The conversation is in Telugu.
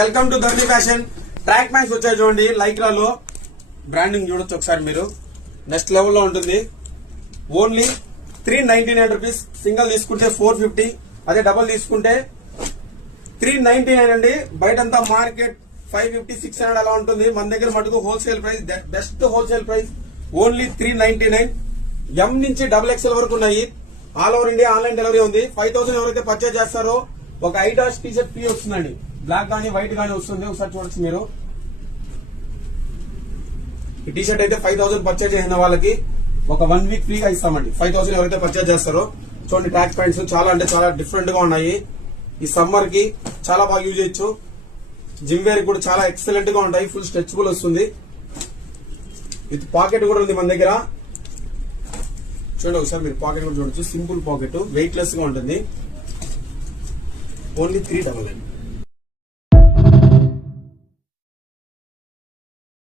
Welcome to Dharni fashion. Track pants వచ్చాయి చూడండి, లైక్రాలో బ్రాండింగ్ చూడొచ్చు ఒకసారి మీరు. నెక్స్ట్ లెవెల్లో ఉంటుంది. Only 399 rupees. సింగిల్ తీసుకుంటే 450, అదే డబుల్ తీసుకుంటే 399 అండి. బయటంతా మార్కెట్ 550, 600 అలా ఉంటుంది. మన దగ్గర మటుకు wholesale price, best wholesale price only 399. ఎం నుంచి XXL వరకు ఉన్నాయి. All over India online delivery ఉంది. 5000 ఎవరైతే పర్చేజ్ చేస్తారో ఒక ఐడాస్ టీషర్ట్ ఫ్రీ వస్తుందండి. బ్లాక్ గానీ వైట్ గానీ వస్తుంది. ఒకసారి చూడొచ్చు మీరు. ఈ టీషర్ట్ అయితే 5000 పర్చేజ్ చేసిన వాళ్ళకి ఒక 1 వీక్ ఫ్రీగా ఇస్తామండి. 5000 ఎవరైతే పర్చేజ్ చేస్తారో. చూడండి, ట్రాక్ ప్యాంట్స్ చాలా అంటే చాలా డిఫరెంట్ గా ఉన్నాయి. ఈ సమ్మర్ కి చాలా బాగా యూజ్ చేయొచ్చు. జిమ్ వేర్ కూడా చాలా ఎక్సలెంట్ గా ఉంటాయి. ఫుల్ స్ట్రెచబుల్ వస్తుంది. విత్ పాకెట్ కూడా ఉంది మన దగ్గర. చూడండి ఒకసారి మీరు, పాకెట్ కూడా చూడొచ్చు. సింపుల్ పాకెట్, వెయిట్ లెస్ గా ఉంటుంది. ఓన్లీ 399.